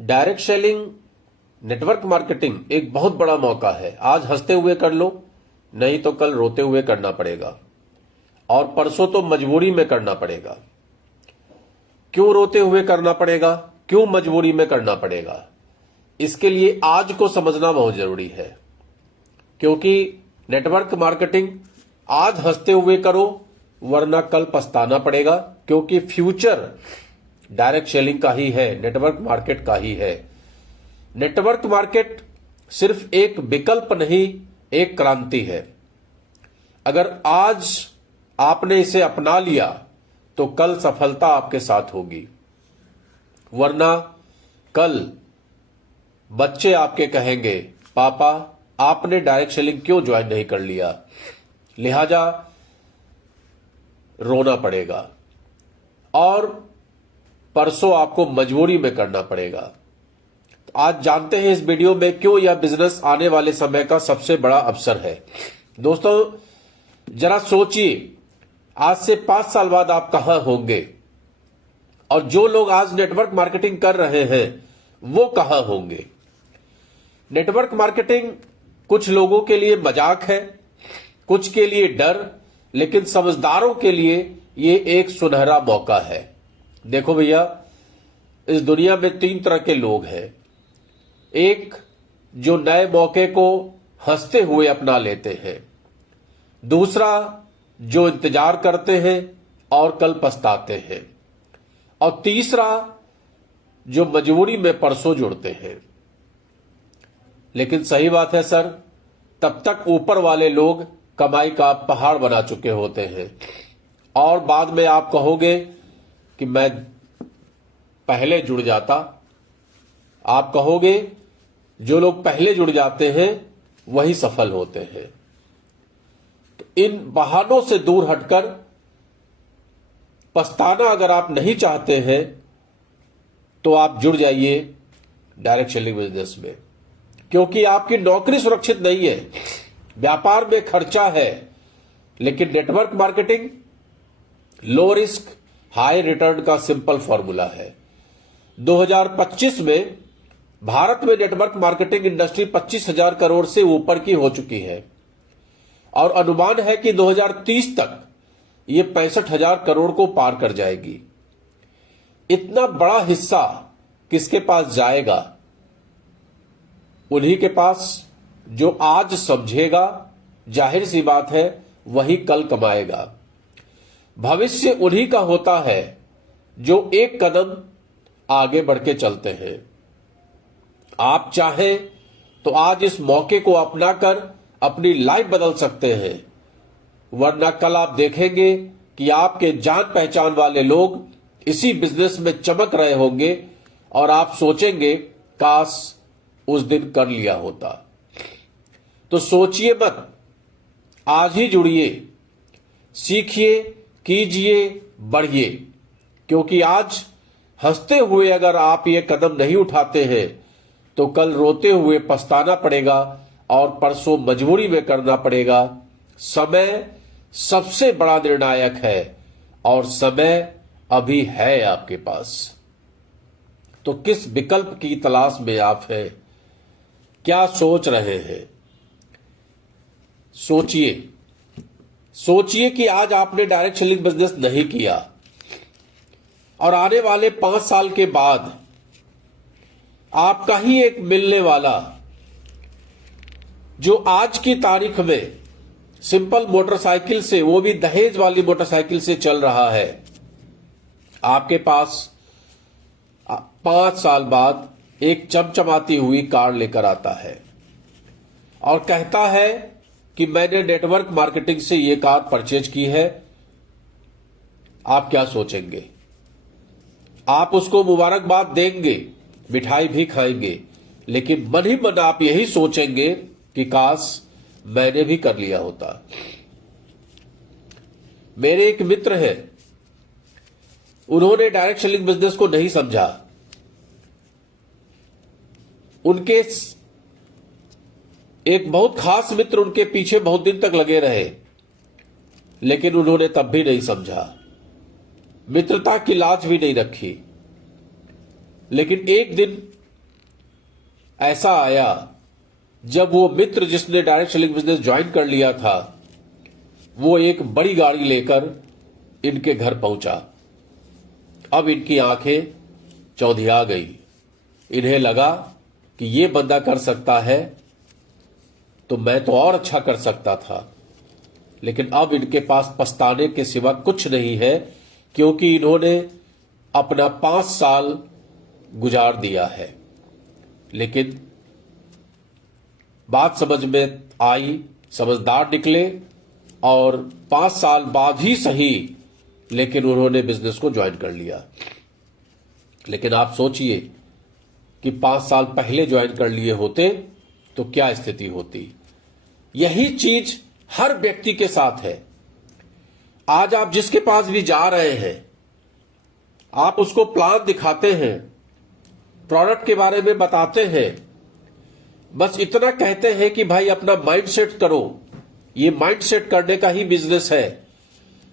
Direct selling, network marketing एक बहुत बड़ा मौका है। आज हंसते हुए कर लो, नहीं तो कल रोते हुए करना पड़ेगा, और परसों तो मजबूरी में करना पड़ेगा। क्यों रोते हुए करना पड़ेगा, क्यों मजबूरी में करना पड़ेगा? इसके लिए आज को समझना बहुत जरूरी है, क्योंकि नेटवर्क मार्केटिंग आज हंसते हुए करो, वरना कल पछताना पड़ेगा, क्योंकि फ्यूचर डायरेक्ट सेलिंग का ही है, नेटवर्क मार्केट का ही है। नेटवर्क मार्केट सिर्फ एक विकल्प नहीं, एक क्रांति है। अगर आज आपने इसे अपना लिया तो कल सफलता आपके साथ होगी, वरना कल बच्चे आपके कहेंगे, पापा आपने डायरेक्ट सेलिंग क्यों ज्वाइन नहीं कर लिया, लिहाजा रोना पड़ेगा और परसों आपको मजबूरी में करना पड़ेगा। तो आज जानते हैं इस वीडियो में क्यों यह बिजनेस आने वाले समय का सबसे बड़ा अवसर है। दोस्तों जरा सोचिए, आज से 5 साल बाद आप कहां होंगे, और जो लोग आज नेटवर्क मार्केटिंग कर रहे हैं वो कहां होंगे। नेटवर्क मार्केटिंग कुछ लोगों के लिए मजाक है, कुछ के लिए डर, लेकिन समझदारों के लिए ये एक सुनहरा मौका है। देखो भैया, इस दुनिया में 3 तरह के लोग हैं। एक जो नए मौके को हंसते हुए अपना लेते हैं, दूसरा जो इंतजार करते हैं और कल पछताते हैं, और तीसरा जो मजबूरी में परसों जुड़ते हैं। लेकिन सही बात है सर, तब तक ऊपर वाले लोग कमाई का पहाड़ बना चुके होते हैं, और बाद में आप कहोगे कि मैं पहले जुड़ जाता। आप कहोगे जो लोग पहले जुड़ जाते हैं वही सफल होते हैं। तो इन बहानों से दूर हटकर पछताना अगर आप नहीं चाहते हैं तो आप जुड़ जाइए डायरेक्ट सेलिंग बिजनेस में, क्योंकि आपकी नौकरी सुरक्षित नहीं है, व्यापार में खर्चा है, लेकिन network marketing low risk high return का सिंपल फॉर्मूला है। 2025 में भारत में नेटवर्क मार्केटिंग इंडस्ट्री 25,000 करोड़ से ऊपर की हो चुकी है, और अनुमान है कि 2030 तक ये 65,000 करोड़ को पार कर जाएगी। इतना बड़ा हिस्सा किसके पास जाएगा? उन्हीं के पास जो आज समझेगा, जाहिर सी बात है वही कल कमाएगा। भविष्य उन्हीं का होता है जो एक कदम आगे बढ़ के चलते हैं। आप चाहें तो आज इस मौके को अपनाकर अपनी लाइफ बदल सकते हैं, वरना कल आप देखेंगे कि आपके जान पहचान वाले लोग इसी बिजनेस में चमक रहे होंगे, और आप सोचेंगे काश उस दिन कर लिया होता। तो सोचिए मत, आज ही जुड़िए, सीखिए, कीजिए, बढ़िए, क्योंकि आज हंसते हुए अगर आप ये कदम नहीं उठाते हैं तो कल रोते हुए पछताना पड़ेगा, और परसों मजबूरी में करना पड़ेगा। समय सबसे बड़ा निर्णायक है, और समय अभी है आपके पास। तो किस विकल्प की तलाश में आप हैं? क्या सोच रहे हैं? सोचिए, सोचिए कि आज आपने डायरेक्ट सेलिंग बिजनेस नहीं किया, और आने वाले 5 साल के बाद आपका ही एक मिलने वाला, जो आज की तारीख में सिंपल मोटरसाइकिल से, वो भी दहेज वाली मोटरसाइकिल से चल रहा है, आपके पास 5 साल बाद एक चमचमाती हुई कार लेकर आता है और कहता है कि मैंने नेटवर्क मार्केटिंग से ये कार परचेज की है। आप क्या सोचेंगे? आप उसको मुबारकबाद देंगे, मिठाई भी खाएंगे, लेकिन मन ही मन आप यही सोचेंगे कि काश मैंने भी कर लिया होता। मेरे एक मित्र हैं, उन्होंने डायरेक्ट सेलिंग बिजनेस को नहीं समझा। उनके एक बहुत खास मित्र उनके पीछे बहुत दिन तक लगे रहे, लेकिन उन्होंने तब भी नहीं समझा, मित्रता की लाज भी नहीं रखी। लेकिन एक दिन ऐसा आया जब वो मित्र जिसने डायरेक्ट सेलिंग बिजनेस ज्वाइन कर लिया था, वो एक बड़ी गाड़ी लेकर इनके घर पहुंचा। अब इनकी आंखें चौधिया गई। इन्हें लगा कि ये बंदा कर सकता है तो मैं तो और अच्छा कर सकता था। लेकिन अब इनके पास पछताने के सिवा कुछ नहीं है, क्योंकि इन्होंने अपना 5 साल गुजार दिया है। लेकिन बात समझ में आई, समझदार निकले और 5 साल बाद ही सही, लेकिन उन्होंने बिजनेस को ज्वाइन कर लिया। लेकिन आप सोचिए कि 5 साल पहले ज्वाइन कर लिए होते तो क्या स्थिति होती। यही चीज हर व्यक्ति के साथ है। आज आप जिसके पास भी जा रहे हैं, आप उसको प्लान दिखाते हैं, प्रोडक्ट के बारे में बताते हैं, बस इतना कहते हैं कि भाई अपना माइंड सेट करो, ये माइंड सेट करने का ही बिजनेस है।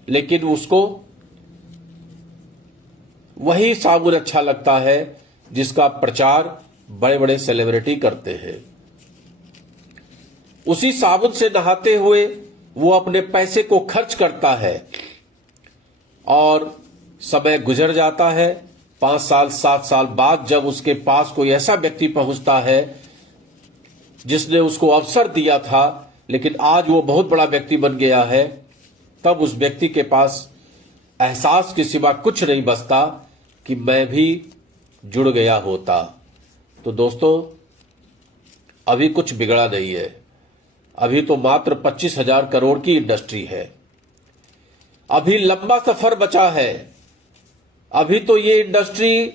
लेकिन उसको वही साबुन अच्छा लगता है जिसका प्रचार बड़े बड़े सेलिब्रिटी करते हैं। उसी साबुन से नहाते हुए वो अपने पैसे को खर्च करता है और समय गुजर जाता है। 5 साल 7 साल बाद जब उसके पास कोई ऐसा व्यक्ति पहुंचता है जिसने उसको अवसर दिया था, लेकिन आज वो बहुत बड़ा व्यक्ति बन गया है, तब उस व्यक्ति के पास एहसास के सिवा कुछ नहीं बचता कि मैं भी जुड़ गया होता। तो दोस्तों, अभी कुछ बिगड़ा नहीं है। अभी तो मात्र 25,000 करोड़ की इंडस्ट्री है। अभी लंबा सफर बचा है। अभी तो ये इंडस्ट्री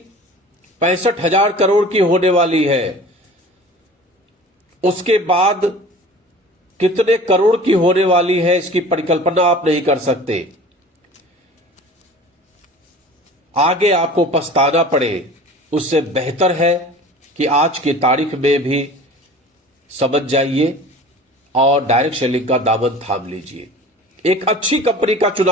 65,000 करोड़ की होने वाली है। उसके बाद कितने करोड़ की होने वाली है, इसकी परिकल्पना आप नहीं कर सकते। आगे आपको पछताना पड़े, उससे बेहतर है कि आज की तारीख में भी समझ जाइए और डायरेक्ट सेलिंग का दामन थाम लीजिए। एक अच्छी कंपनी का चुनाव